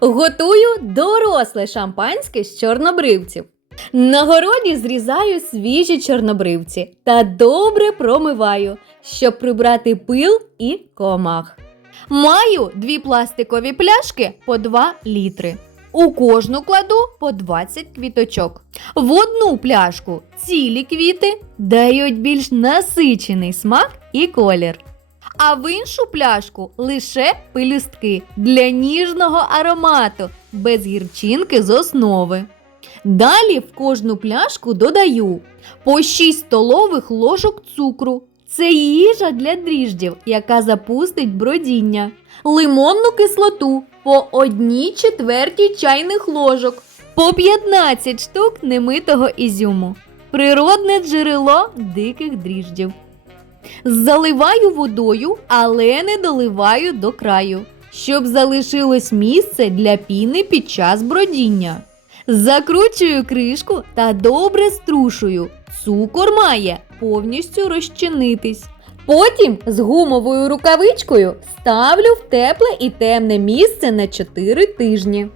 Готую доросле шампанське з чорнобривців. На городі зрізаю свіжі чорнобривці та добре промиваю, щоб прибрати пил і комах. Маю дві пластикові пляшки по 2 літри. У кожну кладу по 20 квіточок. В одну пляшку цілі квіти дають більш насичений смак і колір. А в іншу пляшку лише пелюстки для ніжного аромату, без гірчинки з основи. Далі в кожну пляшку додаю по 6 столових ложок цукру. Це їжа для дріждів, яка запустить бродіння. Лимонну кислоту по одній четвертій чайних ложок, по 15 штук немитого ізюму. Природне джерело диких дріждів. Заливаю водою, але не доливаю до краю, щоб залишилось місце для піни під час бродіння. Закручую кришку та добре струшую. Цукор має повністю розчинитись. Потім з гумовою рукавичкою ставлю в тепле і темне місце на 4 тижні.